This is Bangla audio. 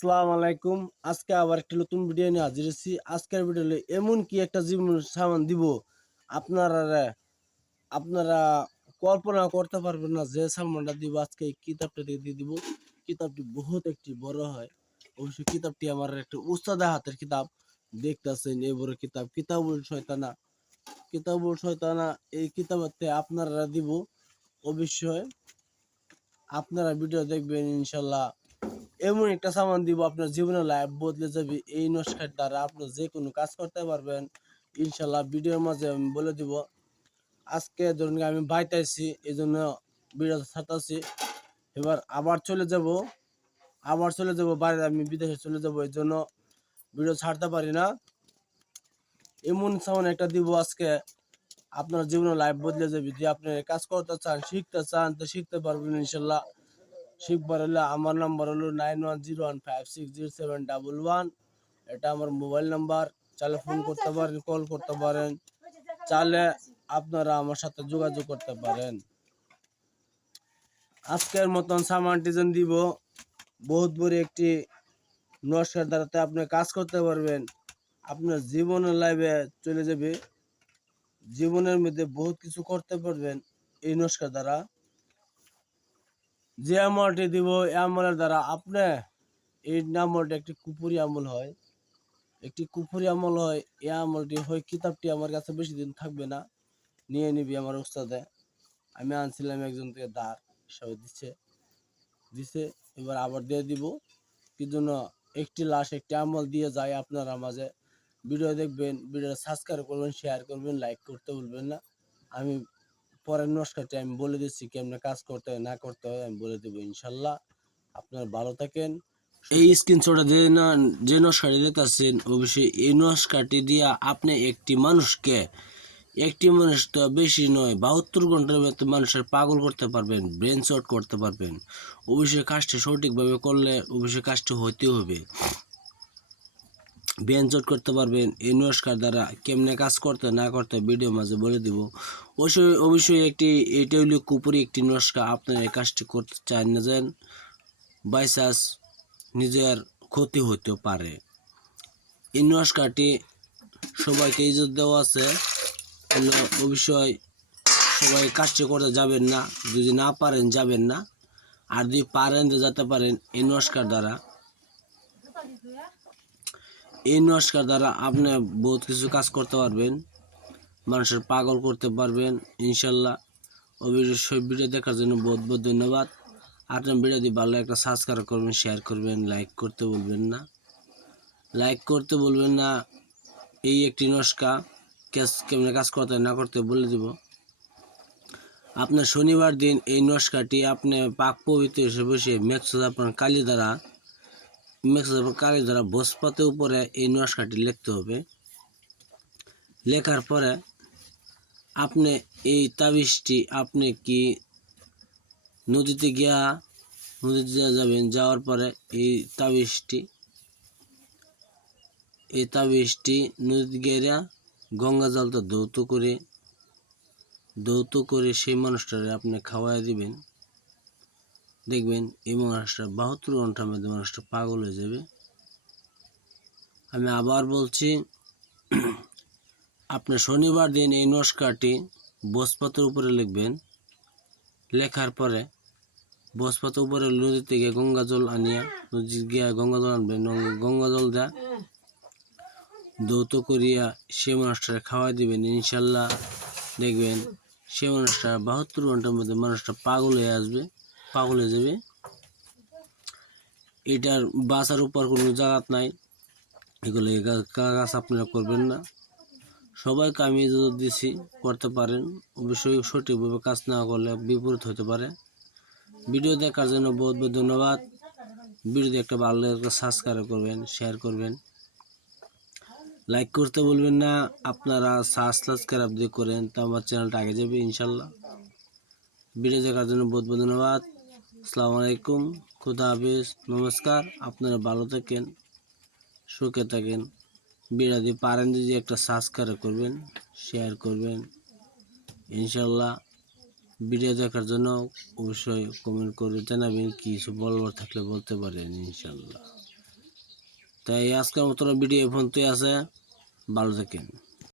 আসসালামু আলাইকুম আজকে আবার একটা নতুন ভিডিও নিয়ে হাজির হয়েছি। আজকের ভিডিও হলো এমন কি একটা জীবন সামান দিব, আপনারা আপনারা কল্পনা করতে পারবেন না যে সামানটা দিব, আজকে এই কিতাবটা দিয়ে দিব। কিতাবটি বহুত একটি বড় হয়। অবশ্যই কিতাবটি আমার একটা উস্তাদা হাতের কিতাব। দেখতেছেন এই বড় কিতাব। কিতাবুল শয়তানা। কিতাবুল শয়তানা, এই কিতাবতে আপনারা দিব। অবশ্যই আপনারা ভিডিও দেখবেন, ইনশাল্লাহ। এমন একটা সামান দিব, আপনার জীবনের লাইফ বদলে যাবে। এই নস্কার দ্বারা আপনি যে কোনো কাজ করতে পারবেন। ইনশাল্লাহ ভিডিওর মাঝে আমি বলে দিব, আজকে ধরুন আমি বাইতে আছি এই জন্য ভিডিও ছাড়তেছি। এবার আবার চলে যাব, আবার চলে যাব বাইরে আমি বিদেশে চলে যাব, এই জন্য ভিডিও ছাড়তে পারি না। এমন সামান একটা দিব আজকে, আপনার জীবনের লাইফ বদলে যাবে। যদি আপনি কাজ করতে চান, শিখতে চান, তো শিখতে পারবেন ইনশাল্লাহ। শিখবার হলে আমার নাম্বার হলো nine one zero one five six zero seven double one এটা আমার মোবাইল নাম্বার চাইলে ফোন করতে পারেন কল করতে পারেন। চাইলে আপনারা আমার সাথে যোগাযোগ করতে পারেন। আজকের মতন সামানটি যেন দিব। বহুত বড় একটি নস্কার দ্বারাতে আপনি কাজ করতে পারবেন। আপনার জীবনের লাইফে চলে যাবে। জীবনের মধ্যে বহুত কিছু করতে পারবেন এই নস্কার দ্বারা। যে আমলটি দিব, এই আমলের দ্বারা আপনি এই আমলটি একটি কুপুরি আমল হয়। একটি কুপুরি আমল হয়, এই আমলটি হয়, কিতাবটি আমার কাছে বেশি দিন থাকবে না। নিয়ে নিবি আমার উস্তাদে। আমি আনছিলাম একজন থেকে দাঁড় হিসাবে দিচ্ছে দিছে, এবার আবার দিয়ে দিব। কি জন্য? একটি লাশ, একটি আমল দিয়ে যায় আপনারা মাঝে। ভিডিও দেখবেন ভিডিও সাবস্ক্রাইব করবেন শেয়ার করবেন লাইক করতে ভুলবেন না। আমি পরের নমস্কারটি আমি বলে দিচ্ছি কেমনে কাজ করতে হয় না করতে হয় আমি বলে দেবো ইনশাল্লাহ। আপনার ভালো থাকেন এই স্ক্রিনশটে যে না যে নমস্কারটি দেখতেছেন অবশ্যই এই নমস্কারটি দিয়া আপনি একটি মানুষকে একটি মানুষ তো বেশি নয় বাহাত্তর ঘণ্টার মধ্যে মানুষের পাগল করতে পারবেন ব্রেন শট করতে পারবেন। অবশ্যই কাজটি সঠিকভাবে করলে অবশ্যই কাজটি হতে হবে। বেঞ্চট করতে পারবেন, এই নমস্কার দ্বারা কেমনে কাজ করতে না করতে ভিডিও মাঝে বলে দিব। অবশ্যই অবশ্যই একটি, এটা হলো কুপুরি একটি নমস্কার। আপনার এই কাজটি করতে চান না যেন বাইচান্স নিজের ক্ষতি হতে পারে। এই নমস্কারটি সবাইকে ইজ্জত দেওয়া আছে। অবশ্যই সবাই কাজটি করতে যাবেন না। যদি না পারেন, যাবেন না। আর যদি পারেন, তো যেতে পারেন এই নমস্কার দ্বারা। এই নমস্কার দ্বারা আপনি বহুত কিছু কাজ করতে পারবেন, মানুষের পাগল করতে পারবেন, ইনশাল্লাহ। অবশ্যই ভিডিও সব ভিডিও দেখার জন্য বহুত বহুত ধন্যবাদ। আপনার ভিডিওটি ভালো একটা সাবস্ক্রাইব করবেন শেয়ার করবেন লাইক করতে বলবেন না। লাইক করতে বলবেন না, এই একটি নস্কা কেস কেমনে কাজ করতে না করতে বলে দিব। আপনার শনিবার দিন এই নস্কাটি আপনি পাক পবিত্র হিসেবে বসে মেক্স আপনার কালী দ্বারা মেক্স কালি দ্বারা বসপাতের উপরে এই নস্কাটি লিখতে হবে। লেখার পরে আপনি এই তাবিজটি আপনি কি নদীতে গিয়া নদীতে যাবেন, যাওয়ার পরে এই তাবিজটি এই তাবিজটি নদীতে গিয়া গঙ্গা জলটা দৌত করে দৌত করে সেই মানুষটারে আপনি খাওয়াই দিবেন। দেখবেন এই মানুষটা বাহাত্তর ঘণ্টার মধ্যে মানুষটা পাগল হয়ে যাবে। আমি আবার বলছি আপনি শনিবার দিন এই নস্কারটি বসপাতের উপরে লিখবেন। লেখার পরে বসপাতের উপরে নদী থেকে গঙ্গা জল আনিয়া নদী গিয়া গঙ্গা জল আনবেন। গঙ্গা- জল দেয়া দৌত করিয়া সে মানুষটারে খাওয়াই দিবেন। ইনশাল্লাহ দেখবেন সে মানুষটা বাহাত্তর ঘণ্টার মধ্যে মানুষটা পাগল হয়ে আসবে। পাগল হয়ে যাবে। এটার বাঁচার উপর কোনো জায়গাত নাই। এগুলো কাজ আপনারা করবেন না। সবাইকে আমি যদি দিছি, করতে পারেন। অবশ্যই সঠিকভাবে কাজ না করলে বিপরীত হতে পারে। ভিডিও দেখার জন্য বহুত বহুত ধন্যবাদ। ভিডিওতে একটা ভালো লাগলে সাবস্ক্রাইব করবেন শেয়ার করবেন। লাইক করতে বলবেন না। আপনারা সাবস্ক্রাইব দিয়ে করেন, তো আমার চ্যানেলটা আগে যাবে ইনশাল্লাহ। ভিডিও দেখার জন্য বহুত বহুত ধন্যবাদ। আসসালামু আলাইকুম, খুদা হাফিজ, নমস্কার, আপনারা ভালো থাকেন, সুখে থাকেন বিরাদি পারেন যদি একটা সাবস্ক্রাইব করবেন শেয়ার করবেন ইনশাল্লাহ ভিডিও দেখার জন্য অবশ্যই কমেন্ট করে জানাবেন কিছু বলবার থাকলে বলতে পারেন ইনশাল্লাহ তাই আজকের মতো ভিডিও ফোনতে আছে, ভালো থাকেন।